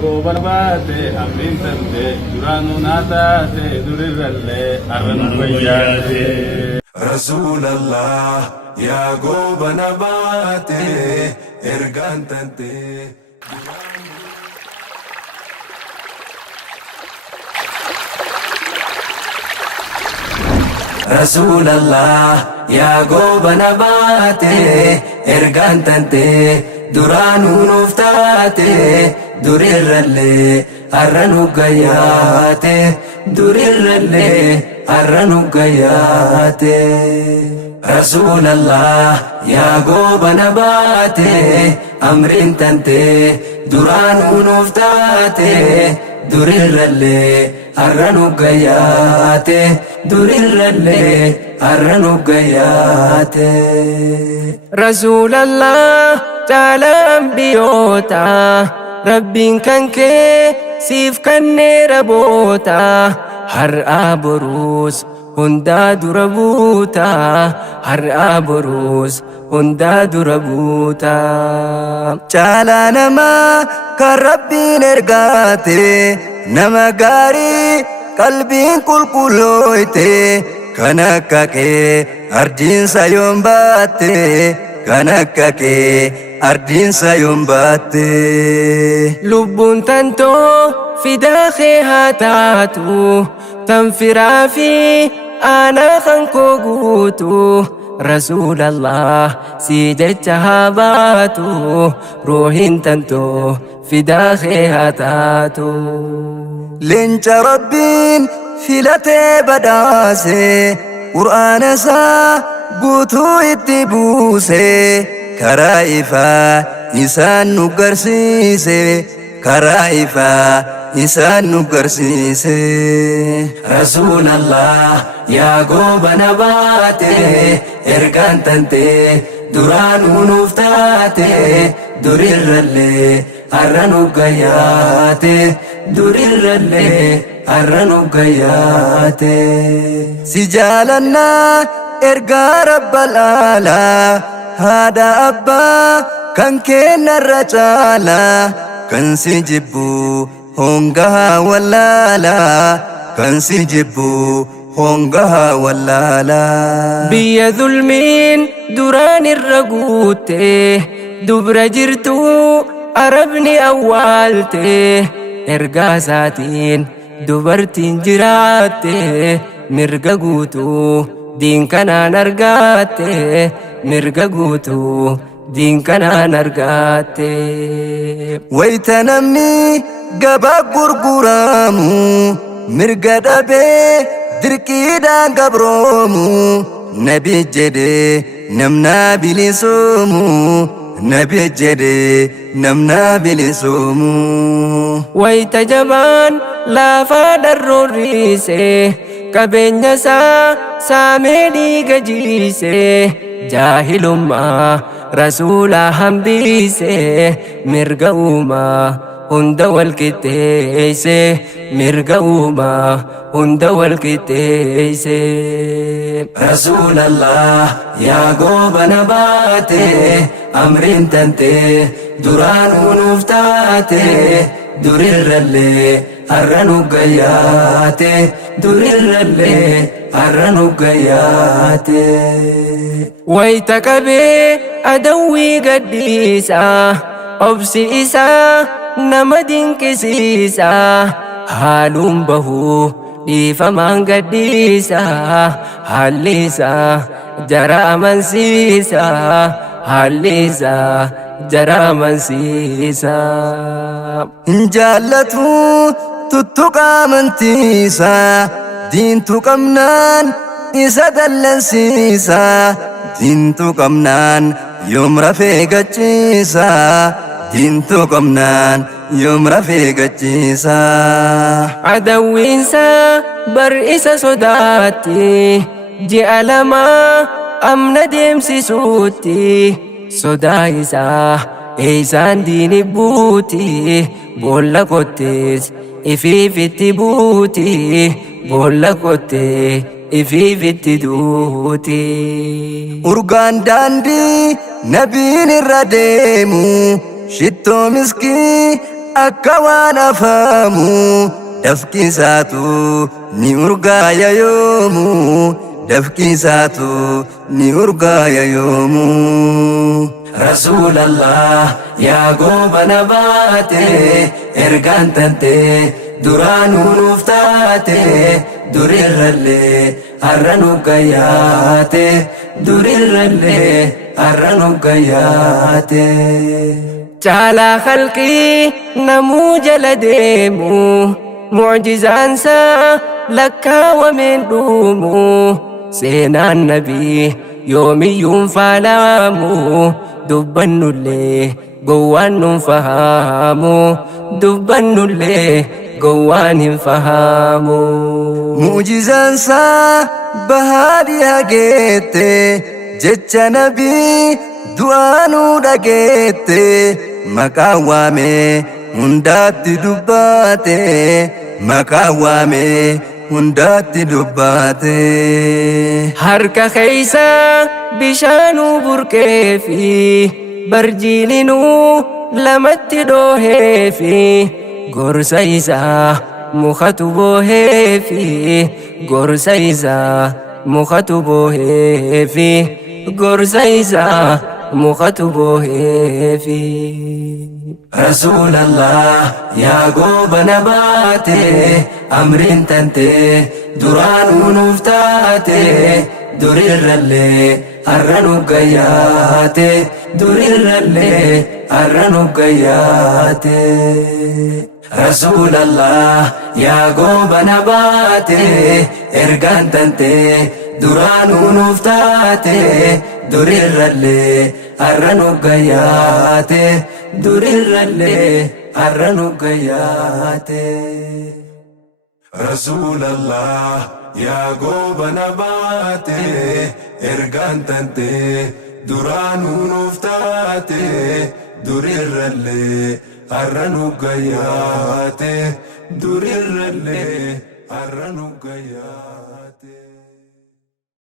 gobar baate amrin tante duranu naataate durirralle arranu bayyaate Rasulallah ya gobana baate ergaan tante Rasulallah ya gobana baate ergaan tante duranu nuftaate durirralle arranu gayyaate durirralle arranu gayyaate Rasulallah ya gobana baate amrin tante duranu nuftaate durirralle arranu gayyaate durirralle arranu gayyaate Rasulallah taala ambiyota Rabbiin kan kee siif kanneera boota har'aa boruus hundaa dura buuta har'aa boruus hundaa dura buuta caalaa namaa kan Rabbiin ergaate nama gaarii qalbiin qulqullooyte kan akka kee ardiinsa yoon baatte kan akka kee ardiinsa yoon baatte lubbuun tantoo fidaa kee haa taatu tan firaa fi aanaa kan koo guutu Rasulallah si jecha haa baatu ruuhin tantoo fidaa kee haa taatu leenca Rabbiin filatee badhaase qur'aana isaa guutuu itti buuse karaa ifaa isaan nu garsiise karaa ifaa isaan nu garsiise Rasulallah ya gobana baate ergaan tante duraanuu nuuf taate durirralle arranu gayyaate durirralle arranu gayyaate si jaalannaa ergaa rabbal aalaa haadha abbaa kan kennarra caalaa kan si jibbu hongaha wallaala kan si jibbu hongaha wallaala biyya zulmiin duraan irra guutte dubra jirtu arabni awwaalte ergaa isaatiin dubartiin jiraatte mirga guutuu diin kanaan argaatte mirga guutuu diin kanaan argaatte wayta namni gabaa gurguraamu mirga dhabee dirqiidhaan gabroomu nabi jedhee namna bilisoomu nabi jedhee namna bilisoomu wayta jabaan laafaa dharroorriise qabeenya isaa saamee dhiiga jiise jaahilummaa rasuulaa hambiise mirga uumaa hunda wal qixxeeyse mirga uumaa hunda wal qixxeeyse Rasulallah ya gobana baate amrin tante duraanuu nuuf taate durirralle arranu gayyaate durirralle arranu gayyaate wayta qabee adawwii gadhiisa obsi isaa nama dinqisiisa haaluun bahuu dhiifamaan gadhiisa haalli isaa jara amansiisa haalli isaa jara amansiisa hin jaallatu tuttuqa amantiisa diintu qabnaan isa dallansiisa diintu qabnaan yoom rafee gachiisa diintu qabnaan yoom rafee gachiisa adawwiinsa bar isa sodaatti ji'a lamaa amna deemsisuutti sodaa isaa eeysaan diini buuti boolla kottees ifiifitti buuti boolla kottee ifiifitti duuti urgaan daandii nabiin irra deemu shittoo miskii أكوان أفامو دفكي ساتو نيورغا يا يومو دفكي ساتو نيورغا يا يومو رسول الله يا قوب نباتي إرقان تنتي درانو نفتاتي درير اللي أرنو قياتي درير اللي أرنو قياتي جالا خلقي نمو جل ديمو معجزان سا لكا ومن دومو سينا النبي يومي ينفلامو دبنو اللي قوان فهامو دبنو اللي قوان فهامو معجزان سا بهادي هاجيتي جتش نبي دوانو داجيتي مكاوامي هنداتي دباتي مكاوامي هنداتي دباتي harka keeysa bishaanuu burqeefi barjiilinuu lamatti dhooheefi gorsa isaa mukatu booheefi gorsa isaa mukatu booheefi gorsa isaa mukatu booheefi رسول الله يا قوب نباتي أمرين تنتي درانو نفتاتي درير اللي أرنو قياتي درير اللي أرنو قياتي رسول الله يا قوب نباتي إرقان تنتي درانو نفتاتي درير اللي أرنو قياتي درير اللي أرنو قياتي رسول الله يا قوب نباتي إرقان تنتي درانو نفتاتي درير اللي أرنو قياتي درير اللي أرنو قياتي